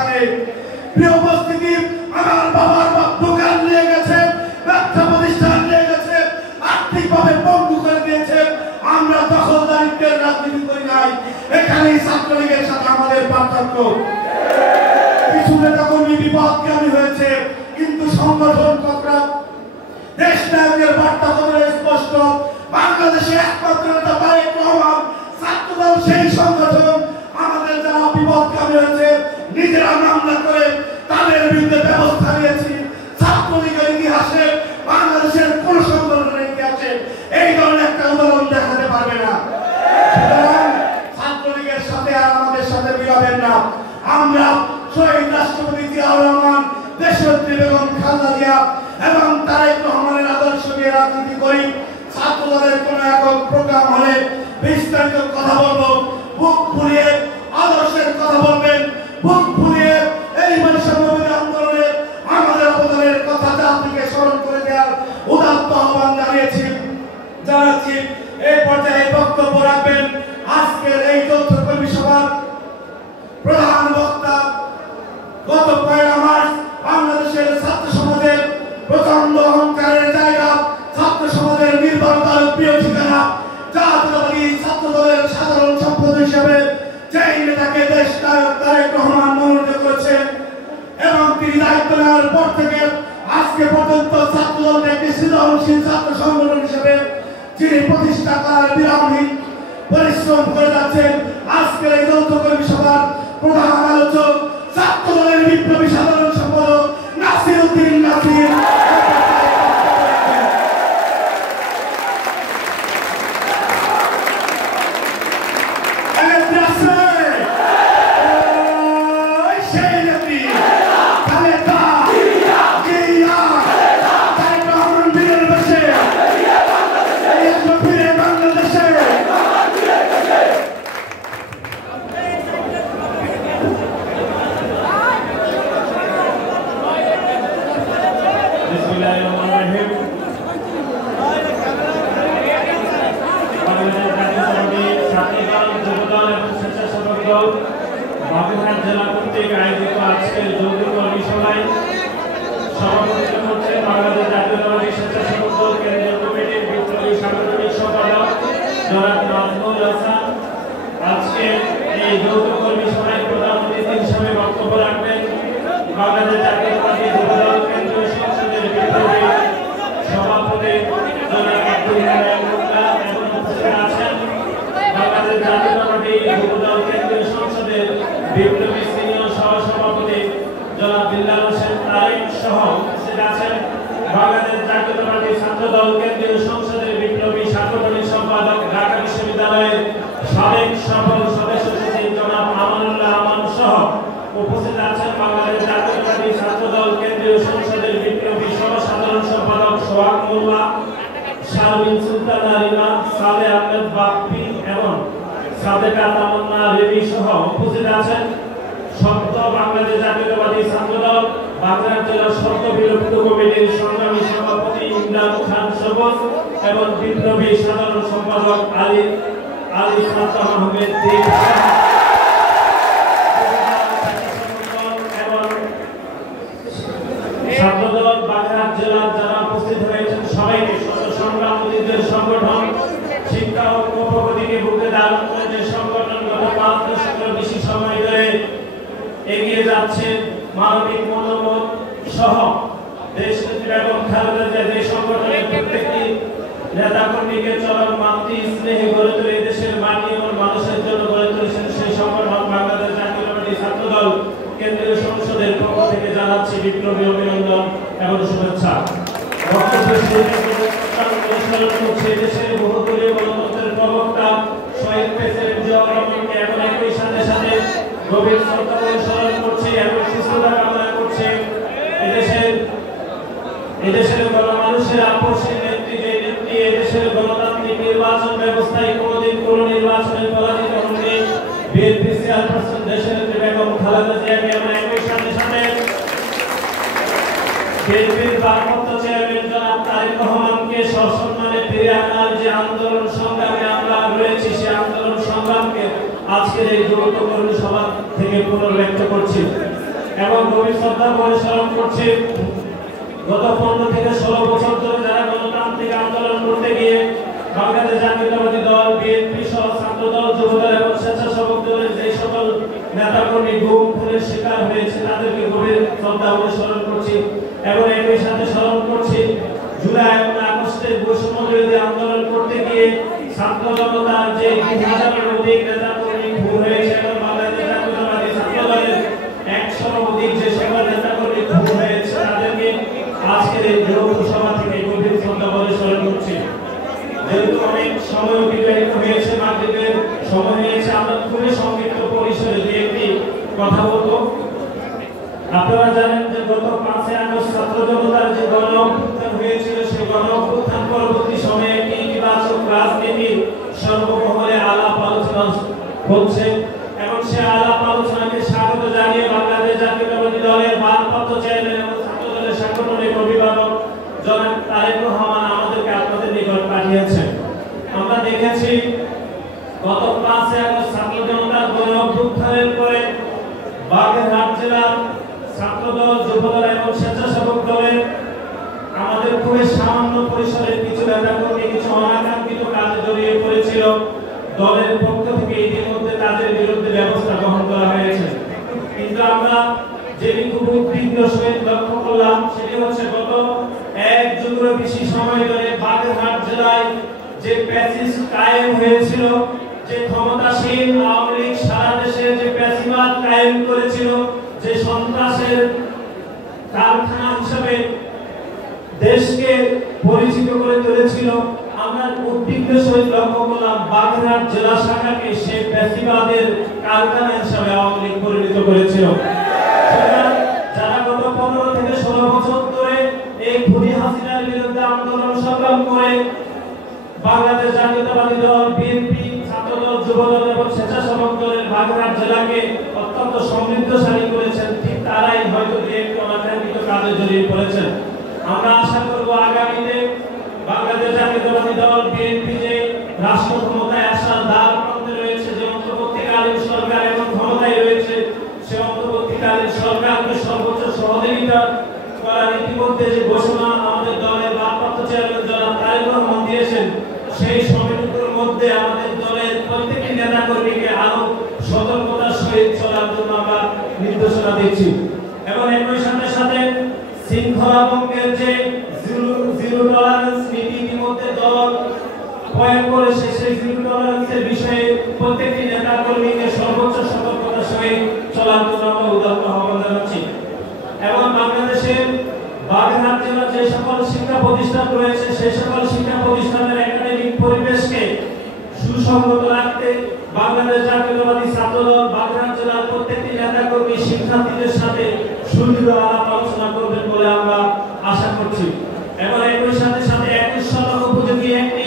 এখানে প্রিয় উপস্থিতি আমার বাবার দোকান নিয়ে গেছে, ব্যবসা প্রতিষ্ঠান নিয়ে গেছে, আর্থিকভাবে পঙ্গু করে দিয়েছে। আমরা দখলদারিত্বের রাজনীতি করি নাই। এখানেই ছাত্রলীগের সাথে আমাদের পার্থক্য। কিছু নেতা কর্মী বিপদগামী হয়েছে, কিন্তু সংগঠন কতটা দেশ নায়কের বার্তা কতটা স্পষ্ট। বাংলাদেশে একমাত্র নেতা তারেক রহমান, ছাত্রদল সেই সংগঠন। আমাদের যারা বিপদগামী হয়েছে নিজেরা মামলা করে তাদের বিরুদ্ধে ব্যবস্থা নিয়েছি। ছাত্রলীগের ইতিহাসে বাংলাদেশের কোন সংগঠনের ইতিহাসে এই ধরনের একটা উদাহরণ দেখাতে পারবে না। সুতরাং ছাত্রলীগের সাথে আর আমাদের সাথে মিলাবেন না। আমরা শহীদ রাষ্ট্রপতি জিয়াউর রহমান, দেশনেত্রী বেগম খালেদা জিয়া এবং তারেক রহমানের আদর্শ নিয়ে রাজনীতি করি। ছাত্রদলের কোন একক প্রোগ্রাম হলে বিস্তারিত কথা বলবো। বুক ফুলিয়ে আদর্শের কথা বলবেন, বুক ফুলিয়ে এই বৈষম্যবিরোধী আন্দোলনে আমাদের অবদানের কথা জাতিকে স্মরণ করে দেওয়ার উদাত্ত আহ্বান জানাচ্ছি। এই পর্যায়ে বক্তব্য রাখবেন আজকের এই যৌথ কর্মী সভার প্রধান বক্তা, গত 1 মার্চ বাংলাদেশের ছাত্র সমাজের প্রচন্ড অহংকারের জায়গা, ছাত্র সমাজের নির্ভরতার প্রিয় ঠিকানা, জাতীয়তাবাদী ছাত্র দলের সাধারণ সম্পাদক হিসেবে যেই নেতাকে দেশ নায়ক তারেক রহমান মনোনীত করেছেন এবং তিনি দায়িত্ব নেওয়ার পর থেকে আজকে পর্যন্ত ছাত্র দলকে একটি সৃজনশীল ছাত্র সংগঠন হিসেবে যিনি প্রতিষ্ঠা করার বিরামহীন পরিশ্রম করে যাচ্ছেন, আজকের এই যৌথ কর্মী সভার প্রধান আলোচক ছাত্র দলের বিপ্লবী সাধারণ সম্পাদক নাসির উদ্দিন নাসির। জেলা কর্তৃক আয়োজিত আজকের যৌথ কর্মী সভায় সভাপতিত্ব করছেন বাংলাদেশ জাতীয়তাবাদী স্বেচ্ছাসেবক দল কেন্দ্রীয় কমিটির বিপ্লবী সাংগঠনিক সম্পাদক জনাব নাজমুল হাসান। আজকে এই যৌথ কর্মী সভায় প্রধান অতিথি হিসেবে বক্তব্য রাখবেন বাংলাদেশ জাতীয়তাবাদী যুবদল কেন্দ্রীয় সংসদের বিপ্লবী সভাপতি জনাব আব্দুল হান্নান মোল্লা এবং উপস্থিত আছেন বাংলাদেশ জাতীয়তাবাদী যুবদল কেন্দ্রীয় সংসদের বিপ্লবী সিনিয়র সহসভাপতি জনাব বিল্লাল হোসেন তারেক সহ উপস্থিত আছেন বাংলাদেশ জাতীয়তাবাদী ছাত্র দল কেন্দ্রীয় সংসদের বিপ্লবী সাংগঠনিক সম্পাদক ঢাকা বিশ্ববিদ্যালয়ের সাবেক সফল সদস্য সচিব জনাব আমানুল্লাহ আমান সহ উপস্থিত আছেন বাংলাদেশ জাতীয়তাবাদী ছাত্র দল কেন্দ্রীয় সংসদের বিপ্লবী সহ-সাধারণ সম্পাদক সোহাগ মোল্লা, শারমিন সুলতানা রিমা, সালে আহমেদ বাপ্পি এবং সাদেকা তামান্না রেবি সহ উপস্থিত আছেন সপ্ত বাংলাদেশ জাতীয়তাবাদী ছাত্র দল বাগেরহাট জেলা শর্ত বিলুপ্ত কমিটির সংগ্রামী সভাপতি ইমরান খান সবুজ এবং বিপ্লবী সাধারণ সম্পাদক আলী ফাতাহ আহমেদ দীপ এবং ছাত্রদল বাগেরহাট জেলার যারা উপস্থিত হয়েছেন সবাইকে সংগ্রামীদের সংগঠন শিক্ষা ও প্রগতিকে বুকে ধারণ করে যে সংগঠন গত 5 দশকের বেশি সময় ধরে এগিয়ে যাচ্ছে মানবিক মনোবল সহ দেশনেত্রী বেগম খালেদা জিয়া যে সংগঠনের প্রত্যেকটি নেতাকর্মীকে চরম মাতৃ স্নেহে গড়ে তুলে দেশের মাটি এবং মানুষের জন্য গড়ে তুলেছেন সেই সংগঠন বাংলাদেশ জাতীয়তাবাদী ছাত্র দল কেন্দ্রীয় সংসদের পক্ষ থেকে জানাচ্ছি বিপ্লবী অভিনন্দন এবং শুভেচ্ছা। দেশের বহুদলীয় গণতন্ত্রের প্রবক্তা শহীদ প্রেসিডেন্ট জিয়াউর রহমানকে এখন একই সাথে সাথে গভীর শ্রদ্ধা করে স্মরণ করছি এবং সুস্থতা কামনা করছি। এদেশের গণমানুষের আপসের নেত্রী যে নেত্রী এদেশের গণতান্ত্রিক নির্বাচন ব্যবস্থায় কোনোদিন কোনো নির্বাচনে পরাজিত হননি বিএনপি চেয়ারপারসন দেশের নেত্রী বেগম খালেদা জিয়াকে আমরা একই সাথে সাথে বিএনপির ভারপ্রাপ্ত চেয়ারম্যান জনাব তারেক রহমানকে সসম্মানে ফিরে আনার যে আন্দোলন সংগ্রামে আমরা রয়েছি সেই আন্দোলন সংগ্রামকে আজকের এই যৌথ কর্মী সভা থেকে পুনর্ব্যক্ত করছি। এবং গভীর শ্রদ্ধা করে স্মরণ করছি গত 15 থেকে 16 বছর ধরে যারা গণতান্ত্রিক আন্দোলন করতে গিয়ে বাংলাদেশ জাতীয়তাবাদী দল, বিএনপি সহ ছাত্র দল, যুব দল এবং স্বেচ্ছাসেবক দলের যে সকল নেতাকর্মী গুম খুনের শিকার হয়েছে তাদেরকে গভীর শ্রদ্ধা করে স্মরণ করছি এবং একই সাথে স্মরণ করছি জুলাই এবং আগস্টের বৈষম্য বিরোধী আন্দোলন করতে গিয়ে ছাত্র জনতার যে 2000-এর অধিক নেতাকর্মী খুন হয়েছে এবং বাংলাদেশ জাতীয়তাবাদী ছাত্র দলের 100-এর অধিক যে সকল নেতাকর্মী খুন হয়েছে তাদেরকে আজকের এই যৌথ সভা থেকে গভীর শ্রদ্ধা করে স্মরণ করছি। যেহেতু অনেক সময় অতিবাহিত হয়েছে, মাগরিবের সময় হয়েছে, আমরা খুবই সংক্ষিপ্ত পরিসরে দুই একটি কথা বলবো। আপনারা জানেন যে গত 5 আগস্ট ছাত্র জনতার যে গণ অভ্যুত্থান হয়েছিল সেই গণ অভ্যুত্থান পরবর্তী সময়ে একটি ইতিবাচক রাজনীতির সর্বমহলে আলাপ আলোচনা হচ্ছে এবং সে আলাপ আলোচনাকে স্বাগত জানিয়ে বাংলাদেশ জাতীয়তাবাদী দলের ভারপ্রাপ্ত চেয়ারম্যান এবং ছাত্র দলের সাংগঠনিক অভিভাবক জনাব তারেক রহমান আমাদেরকে আপনাদের নিকট পাঠিয়েছেন। আমরা দেখেছি গত 5 আগস্ট ছাত্র জনতার গণ অভ্যুত্থানের পরে বাগেরহাট জেলার ছাত্রদল, যুবদল এবং স্বেচ্ছাসেবক দলের আমাদের খুবই সামান্য পরিসরের কিছু নেতাকর্মী কিছু অনাকাঙ্ক্ষিত কাজে জড়িয়ে পড়েছিল। দলের পক্ষ থেকে ইতিমধ্যে তাদের বিরুদ্ধে ব্যবস্থা গ্রহণ করা হয়েছে, কিন্তু আমরা যেটি খুব উদ্বিগ্ন সহিত লক্ষ্য করলাম সেটি হচ্ছে গত 1 যুগেরও বেশি সময় ধরে বাগেরহাট জেলায় যে প্যাসিস কায়েম হয়েছিল, যে ক্ষমতাসীন আওয়ামী লীগ সারা দেশে যে প্যাসিবাদ কায়েম করেছিল, যে সন্ত্রাসের কারখানা হিসেবে দেশকে পরিচিত করে তুলেছিল, আমরা উদ্বিগ্ন সহিত লক্ষ্য করলাম বাগেরহাট জেলা শাখাকে সে প্যাসিবাদের কারখানা হিসেবে আওয়ামী লীগ পরিণত করেছিল। যারা গত 15 থেকে 16 বছর ধরে এই খুনি হাসিনার বিরুদ্ধে আন্দোলন সংগ্রাম করে বাংলাদেশ জাতীয়তাবাদী দল, বিএনপি, ছাত্রদল, যুবদল এবং স্বেচ্ছাসেবক দলের বাগেরহাট জেলাকে অত্যন্ত সমৃদ্ধশালী করেছেন, ঠিক তারাই হয়তো একটু অনাকাঙ্ক্ষিত কাজে জড়িয়ে পড়েছেন। আমরা আশা করব আগামীতে বাংলাদেশ জাতীয়তাবাদী দল, বিএনপি যে রাষ্ট্র ক্ষমতায় আসার দ্বার প্রান্তে রয়েছে, যে অন্তর্বর্তীকালীন সরকার এবং ক্ষমতায় রয়েছে, সে অন্তর্বর্তীকালীন সরকারকে সর্বোচ্চ সহযোগিতা করার ইতিমধ্যে যে ঘোষণা আমাদের দলের ভারপ্রাপ্ত চেয়ারম্যান জনাব তারেক রহমান দিয়েছেন, সেই সময়টুকুর মধ্যে আমাদের দলের প্রত্যেকটি নেতাকর্মীকে আরো সতর্কতার সহিত চলার জন্য আমরা নির্দেশনা দিচ্ছি এবং একই সাথে সাথে শৃঙ্খলা ভঙ্গের যে জিরো টলারেন্স নীতি ইতিমধ্যে দল প্রয়োগ করেছে, সেই জিরো টলারেন্সের বিষয়ে প্রত্যেকটি নেতাকর্মীকে সর্বোচ্চ সতর্কতার সহিত চলার জন্য আমরা উদাত্ত আহ্বান জানাচ্ছি এবং বাংলাদেশের বাগেরহাট জেলার যে সকল শিক্ষা প্রতিষ্ঠান রয়েছে সেই সকল শিক্ষা প্রতিষ্ঠানের একাডেমিক পরিবেশকে সুসংগত রাখতে বাংলাদেশ জাতীয়তাবাদী ছাত্রদল বাগেরহাট জেলার প্রত্যেকটি নেতাকর্মী শিক্ষার্থীদের সাথে সুদৃঢ় আলাপ আলোচনা করবেন বলে আমরা আশা করছি এবং একই সাথে সাথে 21 শতক উপযোগী একটি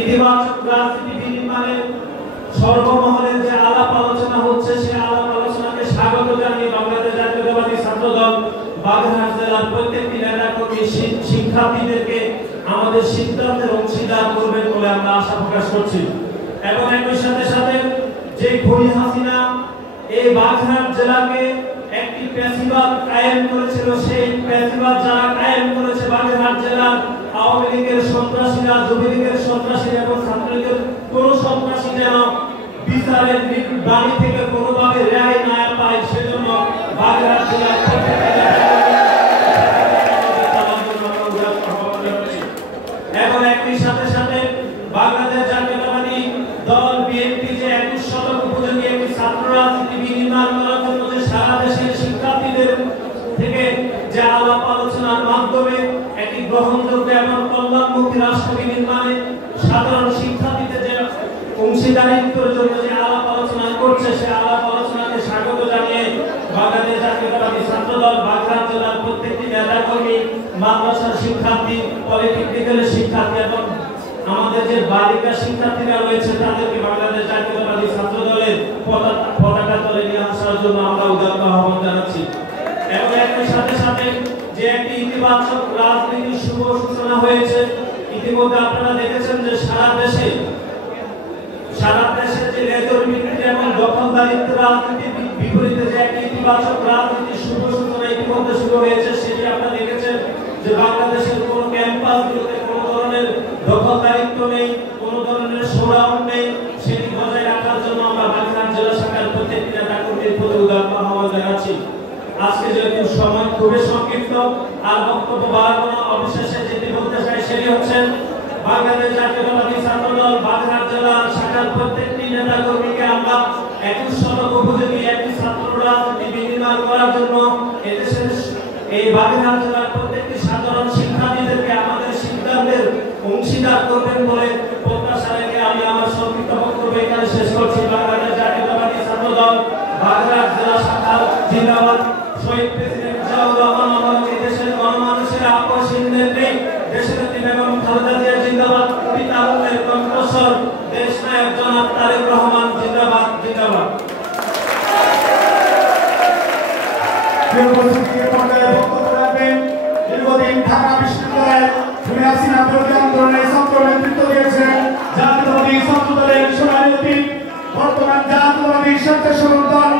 ইতিবাচক রাজনীতি বিনির্মাণের সর্বমহলের যে আলাপ আলোচনা হচ্ছে সেই আলাপ আলোচনাকে স্বাগত জানিয়ে বাংলাদেশ জাতীয়তাবাদী ছাত্রদল বাগেরহাট জেলার প্রত্যেকটি নেতাকর্মী শিক্ষার্থীদেরকে আমাদের সিদ্ধান্তের অংশীদার করবেন বলে আমরা আশা প্রকাশ করছি এবং একই সাথে সাথে যে খুনি হাসিনা এই বাগেরহাট জেলাকে একটি প্যাসিবাদ কায়েম করেছিল, সেই প্যাসিবাদ যারা কায়েম করেছে বাগেরহাট জেলার আওয়ামী লীগের সন্ত্রাসীরা, যুবলীগের সন্ত্রাসীরা এবং ছাত্রলীগের কোন সন্ত্রাসী যেন বিচারের বাড়ি থেকে কোনোভাবে রেহাই না পায় সেজন্য বাগেরহাট জেলার এবং একই সাথে সাথে বাংলাদেশ জাতীয়তাবাদী দল, বিএনপি যে 21 শতক উপযোগী একটি ছাত্র রাজনীতি বিনির্মাণ করার জন্য যে সারা দেশের শিক্ষার্থীদের থেকে যে আলাপ আলোচনার মাধ্যমে একটি গ্রহণযোগ্য এবং কল্যাণমুখী রাষ্ট্র বিনির্মাণে সাধারণ শিক্ষার্থীদের যে অংশীদারিত্বের জন্য যে আলাপ আলোচনা করছে সেই আলাপ আলোচনাকে স্বাগত জানিয়ে বাংলাদেশ জাতীয়তাবাদী ছাত্রদল বাগেরহাট জেলার প্রত্যেকটি নেতাকর্মী, মাদ্রাসার শিক্ষার্থী, পলিটেকনিক্যালের শিক্ষার্থী এবং আমাদের যে বালিকা শিক্ষার্থীরা রয়েছে তাদেরকে বাংলাদেশ জাতীয়তাবাদী ছাত্রদলের পতাকা তলে নিয়ে আসার জন্য আমরা উদাত্ত আহ্বান জানাচ্ছি এবং একই সাথে সাথে যে একটি ইতিবাচক রাজনীতির শুভ সূচনা হয়েছে। ইতিমধ্যে আপনারা দেখেছেন যে সারা দেশে যে লেজর ভিত্তিক এবং দখলদারিত্ব রাজনীতির বিপরীতে যে একটি ইতিবাচক রাজনীতির শুভ সূচনা ইতিমধ্যে শুরু হয়েছে। সেটি আপনারা দেখেছেন যে বাংলাদেশের কোন ক্যাম্পাসগুলোতে কোনো ধরনের দখলদারিত্ব নেই, কোনো ধরনের শোডাউন নেই। সেটি বজায় রাখার জন্য আমরা বাগেরহাট জেলা শাখার প্রত্যেকটি নেতা কর্মীর প্রতি উদাত্ত আহ্বান জানাচ্ছি। আজকে যেহেতু সময় খুবই সংক্ষিপ্ত, আর বক্তব্য বাড়াবো না। অবশেষে যেটি বলতে চাই সেটি হচ্ছে বাংলাদেশ জাতীয়তাবাদী ছাত্রদল বাগেরহাট জেলা শাখার প্রত্যেকটি নেতা কর্মীকে আমরা একই সড়ক উপযোগী একটি ছাত্র রাজনীতি বিনির্মাণ করার জন্য এদেশের এই বাগেরহাট জেলার প্রত্যেকটি সাধারণ শিক্ষার্থীদেরকে আমাদের সিদ্ধান্তের অংশীদার করবেন বলে প্রত্যাশা রেখে আমি আমার সংক্ষিপ্ত বক্তব্য এখানে শেষ করছি। বাংলাদেশ জাতীয়তাবাদী ছাত্রদল বাগেরহাট জেলা শাখা জিন্দাবাদ। শহীদ প্রেসিডেন্ট জিয়াউর রহমান আমাদের দেশের গণমানুষের আপসহীন নেত্রী দেশের নেত্রী বেগম খালেদা জিয়া জিন্দাবাদ। পিতা আবুলের কণ্ঠস্বর দেশ নায়ক জনাব তারেক রহমান জিন্দাবাদ জিন্দাবাদ। দীর্ঘদিন ঢাকা বিশ্ববিদ্যালয়ের হাসিনা বিরোধী আন্দোলনের ছাত্র নেতৃত্ব দিয়েছেন জাতীয়তাবাদী ছাত্রদলের সোনালী অতীত, বর্তমান জাতীয়তাবাদী স্বেচ্ছাসেবক দল